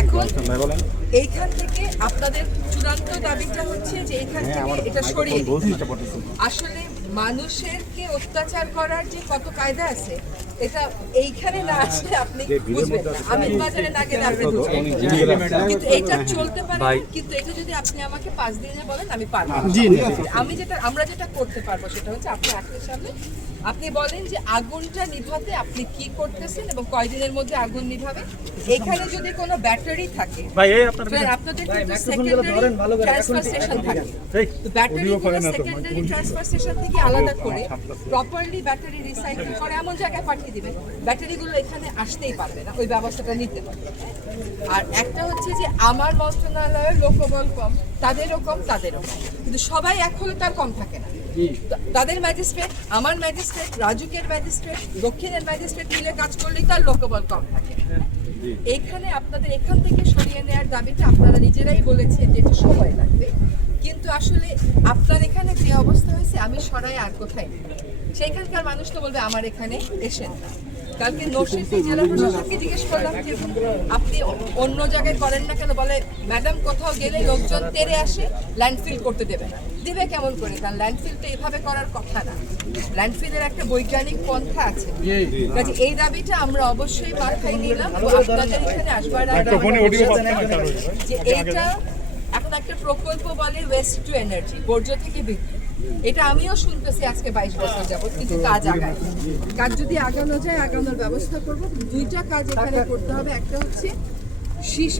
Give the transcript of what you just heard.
এখন এইখান থেকে আপনাদের চূড়ান্ত দাবিটা হচ্ছে যে এইখান থেকে এটা সরিয়ে। আসলে মানুষেরকে অত্যাচার করার যে কত কায়দা আছে এটা এইখানে না আসলে আপনি বুঝবেন না। আমিন বাজারে না গেলে আপনি বুঝবেন। কিন্তু এটা চলতে পারে কিন্তু এটা যদি আপনি আমাকে পাঁচ দিনে বলেন আমি পারব আমি যেটা আমরা যেটা করতে পারব সেটা হচ্ছে আপনি আপনার সামনে। আপনি বলেন যে আগুনটা নিভাতে আপনি কি করতেছেন এবং কয়দিনের মধ্যে আগুন নিভাবে? এখানে যদি কোনো ব্যাটারি থাকে ভাই এই আপনার স্যার, আপনাদের কিন্তু সেকেন্ডারি ট্রান্সফার স্টেশন থাকে। তো ব্যাটারিগুলো সেকেন্ডারি ট্রান্সফার স্টেশন থেকে আলাদা করে প্রপারলি ব্যাটারি রিসাইকেল করে এমন জায়গায় পাঠিয়ে দিবেন ব্যাটারিগুলো এখানে আসতেই পারবে না ওই ব্যবস্থাটা নিতে পারবে আর একটা হচ্ছে যে আমার মন্ত্রণালয়ের লোকবল কম তাদেরও কম তাদেরও কম। কিন্তু সবাই এক হলে তার কম থাকে না। তাদের ম্যাজিস্ট্রেট আমার ম্যাজিস্ট্রেট রাজুকের ম্যাজিস্ট্রেট দক্ষিণের ম্যাজিস্ট্রেট মিলে কাজ করলেই তার লোকবল কম থাকে। এইখানে আপনাদের এখান থেকে সরিয়ে নেওয়ার দাবিটা আপনারা নিজেরাই বলেছেন যে এটা সময় লাগবে। কিন্তু আসলে আপনার এখানে যে অবস্থা হয়েছে আমি সরাই আর কোথায়। সেইখানকার মানুষ তো বলবে আমার এখানে এসেন না। কালকে নরসিংদী জেলা প্রশাসনকে জিজ্ঞেস করলাম যে আপনি অন্য জায়গায় করেন না কেন? বলে ম্যাডাম কোথাও গেলে লোকজন তেরে আসে ল্যান্ডফিল করতে দেবে না। দিবে কেমন করে? কারণ ল্যান্ডফিল তো এভাবে করার কথা না। ল্যান্ডফিলের একটা বৈজ্ঞানিক পন্থা আছে। কাজে এই দাবিটা আমরা অবশ্যই মাথায় নিলাম। আপনাদের এখানে আসবার আগে যে এইটা একটা প্রকল্প বলে ওয়েস্ট টু এনার্জি বর্জ্য থেকে বিদ্যুৎ। এটা আমিও শুনতেছি আজকে বাইশ বছর যাব কিন্তু কাজ আগায়। কাজ যদি আগানো যায়, আগানোর ব্যবস্থা করব। দুইটা কাজ এখানে করতে হবে। একটা হচ্ছে শীষ